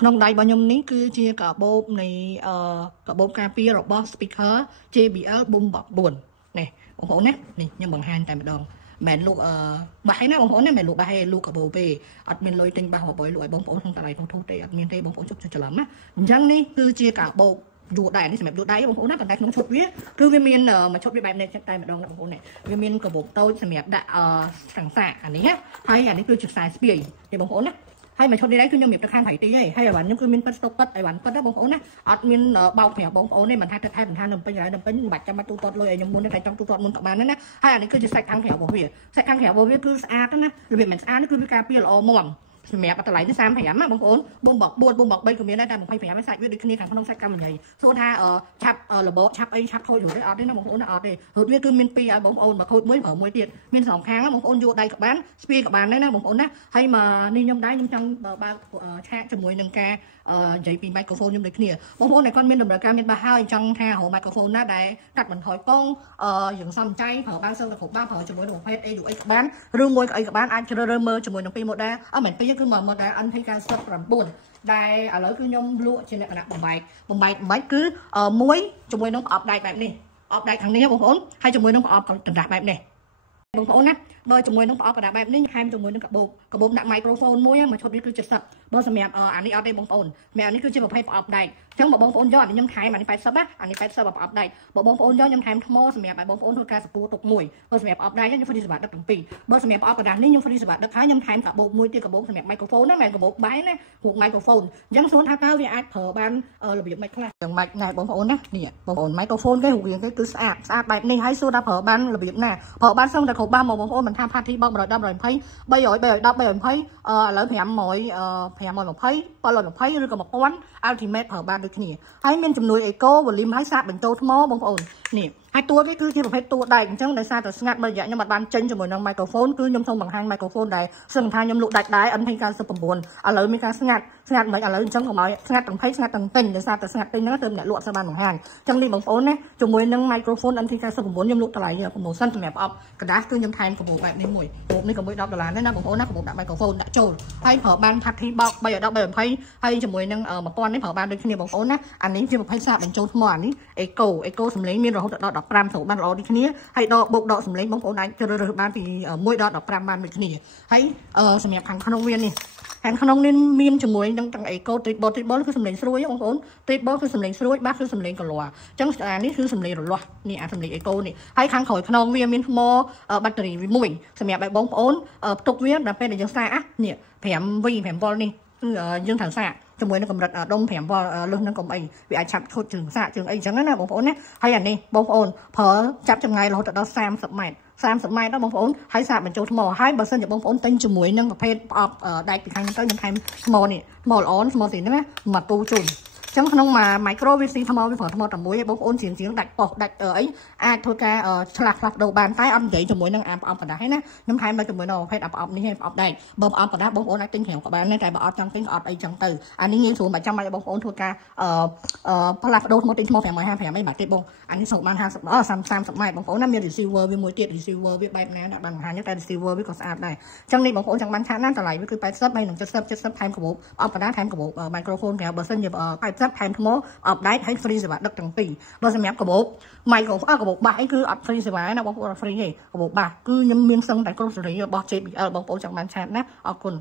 ក្នុងដៃរបស់ខ្ញុំនេះគឺជាកាបូបនៃកាបូបការពាររបស់ speaker JBL Boom Box 4នេះបងប្អូនណានេះខ្ញុំបង្ហាញតែម្ដងមិនលក់បាសឯណាបងប្អូនណាមិនលក់បាសឯលក់កាបូបទេអត់មានលុយទិញបាសរបស់លក់ឲ្យបងប្អូនក្នុងតម្លៃធូរទេអត់មានទេបងប្អូនជប់ច្រឡំណាអញ្ចឹងនេះគឺជាកាបូបយួរដៃនេះសម្រាប់យួរដៃបងប្អូនណាប៉ុន្តែក្នុងឈុតវាគឺវាមានមួយឈុតវាបែបនេះតែម្ដងណាបងប្អូននេះវាមានកាបូបតូចសម្រាប់ដាក់ស្រង្សាអានេះណាហើយអានេះគឺជាខ្សែស្ពាយទេបងប្អូនណាហើយមួយឈុតនេះដែរគឺខ្ញុំរៀបទៅខាងថៃទីហើយអីវ៉ាន់ខ្ញុំគឺមានប៉ិតស្តុកប៉ិតអីវ៉ាន់ប៉ិតណាបងប្អូនណាអត់មានបោកប្រាប់បងប្អូនទេមិនថាទឹកថែមិនថានំពេញហើយនំពេញមិនបាច់ចាំបាច់ទូទាត់លុយឲ្យខ្ញុំមុនទេតែចង់ទូទាត់មុនក៏បានដែរណាហើយអានេះគឺជាសាច់ខាងក្រៅរបស់វាសាច់ខាងក្រៅរបស់វាគឺស្អាតណារបៀបមិនស្អាតគឺវាការពារល្អមាំសម្រាប់តម្លៃនេះ35ណាបងប្អូនបងបក4បងបក3ក៏មានដែរតែ25សាច់វាដូចគ្នាខាងក្នុងសាច់កម្មញ្ញសួរថាឆាប់របបឆាប់អីឆាប់ខូចឬអត់ទេណាបងប្អូនណាអត់ទេរត់វាគឺមាន2ឲ្យបងប្អូនមកខូចមួយប្រើមួយទៀតមានសងខាងបងប្អូនយកដៃក៏បានស្ពាយក៏បានដែរណាបងប្អូនណាហើយមកនេះខ្ញុំដែរខ្ញុំចង់បើកឆាកជាមួយនឹងការនិយាយពី microphone ខ្ញុំដូចគ្នាបងប្អូនដែលគាត់មានតម្រូវការមានបាសហើយចង់ថារក microphone ណាដែលកាត់បន្ថយកង់យើងសំចៃប្រើបានសឹងតែគ្រប់បាសប្រើជាមួយនឹងប្រភេទ AUX ក៏បានឬមួយក៏អីក៏បានអាចជ្រើសរើសមើលជាមួយនឹងពីរ model មិនពីរគឺមក model NT99 ដែលឥឡូវគឺខ្ញុំលក់ជាលក្ខណៈបំបែកគឺមួយជាមួយនឹងប្រអប់ដែកបែបនេះប្រអប់ដែកខាងនេះបងប្អូនហើយជាមួយនឹងប្រអប់កណ្ដាស់បែបនេះបងប្អូនណាបើជាមួយនឹងប្រអប់កណ្ដាស់បែបនេះថែមជាមួយនឹងកាបូបដាក់ microphone មួយមកឈុតវាគឺ70បើសម្រាប់អានេះអត់ទេបងប្អូនអានេះគឺជាប្រភេទប្រអប់ដែកអញ្ចឹងបើបងប្អូនយកអានេះខ្ញុំថែមអានេះ80ណាអានេះ80ប្រអប់ដែកបើបងប្អូនយកខ្ញុំថែមថ្មសម្រាប់ឲ្យបងប្អូនធ្វើការសពួរទុកមួយបើសម្រាប់ប្រអប់ដែកខ្ញុំហ្វ្រីសេវាដឹក7បើសម្រាប់ប្រអប់កណ្ដាស់នេះខ្ញុំហ្វ្រីសេវាដឹកហើយខ្ញុំថែមកាបូបមួយទៀតកាបូបសម្រាប់ microphone ណាមិនកាបូបបាយណាហួក microphone អញ្ចឹងសួរថាតើវាអាចប្រើបានរបៀបម៉េចខ្លះយ៉ាងម៉េចណែបងប្អូនណានេះបងប្អូន microphone គេរូបរាងគេគឺស្អាតបែបនេះហើយសួរថាប្រើបានរបៀបណាប្រើបានសឹងតែគ្រប់បាសមកបងប្អូនមិនថា party box 110 120 310 320ឥឡូវ500 520 720ឬក៏1000 ultimate ប្រើបានដូចគ្នាហើយមានជំនួយ eco volume ហើយសាកបញ្ចូលថ្មបងប្អូននេះហើយតួគេគឺជាប្រភេទតួដែកអញ្ចឹងដោយសារតែស្ងាត់មួយរយៈខ្ញុំអត់បានចេញជាមួយនឹង microphone គឺខ្ញុំសូមបង្ហាញ microphone ដែលសឹងថាខ្ញុំលក់ដាច់ដែរ NT99 ឥឡូវមានការស្ងាត់មិនឥឡូវអញ្ចឹងកុំឲ្យស្ងាត់ទាំង20ស្ងាត់ទាំងទិញដោយសារតែស្ងាត់ទិញហ្នឹងទៅអ្នកលក់អត់បានបង្ហាញអញ្ចឹងនេះបងប្អូនណាជាមួយនឹង microphone NT99 ខ្ញុំលក់តម្លៃ promotion សម្រាប់ប្រអប់กระดาษគឺខ្ញុំថែមកាបូបបែបនេះមួយកាបូបនេះក៏មួយ$10ដែរណាបងប្អូនណាកាបូបដាក់ microphone ដាក់ចូលហើយប្រើបាន party box 310 320ហើយជាមួយនឹង1000នេះប្រើបានដូចគ្នាបងប្អូនណាអានេះជាប្រភេទសាកបញ្ចូលថ្មអានេះ eco សំឡេងមានរហូតដល់15ត្រូវបានល្អដូចគ្នាហើយដកបូកដកសំឡេងបងប្អូនអាចជ្រើសរើសបានពី1ដល់15បានដូចគ្នាហើយសម្រាប់ខាងក្នុងវានេះខាងក្នុងនេះមានជាមួយនឹងទាំង eco treatable គឺសំឡេងស្រួយបងប្អូន treatable គឺសំឡេងស្រួយបាសគឺសំឡេងកលាស់អញ្ចឹងអានេះគឺសំឡេងរលាស់នេះអាសំឡេង eco នេះហើយខាងក្រោយខ្នងវាមានថ្មបាក់តេរីវាមួយសម្រាប់ឲ្យបងប្អូនផ្ទុកវាដល់ពេលដែលយើងសាកនេះ5V 5V នេះគឺយើងត្រូវសាកជាមួយនឹងកម្រិតដុំ 5V លើសនឹងកុំអីវាអាចឆាប់ឈុតជើងសាកជើងអីអញ្ចឹងណាបងប្អូនណាហើយអានេះបងប្អូនប្រើចាប់ចម្ងាយរហូតដល់30 ម៉ែត្រដល់បងប្អូនហើយសាកបញ្ចូលថ្មហើយបើសិនជាបងប្អូនទិញជាមួយនឹងប្រភេទប្រអប់ដែកពីខាងនេះទៅខ្ញុំថែមថ្មនេះថ្មល្អថ្មទីនេះណាមកទូជូនចឹងក្នុងមួយ micro VC ថ្មវាប្រើថ្មតែមួយឯងបងប្អូនជាងដាច់ប៉ុសដាច់អីអាចធ្វើការឆ្លាស់ផ្លាស់ប្ដូរបានតែអត់និយាយជាមួយនឹងប្រអប់កណ្ដាស់ឯណាខ្ញុំថែមដល់ជាមួយនឹងប្រភេទប្រអប់នេះឯងប្រអប់ដែកបើប្រអប់កណ្ដាស់បងប្អូនអាចទិញក្រៅក៏បានដែរតែបើអត់ចង់ទិញក៏អត់អីចឹងទៅអានេះងាយស្រួលមិនចាំបាច់បងប្អូនធ្វើការផ្លាស់ប្ដូរថ្មទិញថ្ម555អីបាទទេបងអានេះសូមបាន30ម៉ែត្របងប្អូនណាមាន receiver វាមួយទៀត receiver វាបែបណាដាក់បានបង្ហាញតែ receiver វាក៏ស្អាតដែរចឹងនេះបងប្អូនចង់បានឆាតណាតម្លៃវាគឺ80ហើយនឹង70ថែមកាបូបប្រអប់កណ្ដាស់ថែមកាបូប microphone ក្រៅបើសិនជា80ថែមថ្មអបដែកហើយហ្វ្រីសេវាដឹកទាំងពីរបើសម្រាប់កាបូបកាបូបបាសអីគឺអត់ហ្វ្រីសេវាណាបងប្អូនអត់ហ្វ្រីទេកាបូបបាសគឺខ្ញុំមានសឹងតែគ្រប់សេរីរបស់ JBL បងប្អូនចង់បានឆាតណាអរគុណ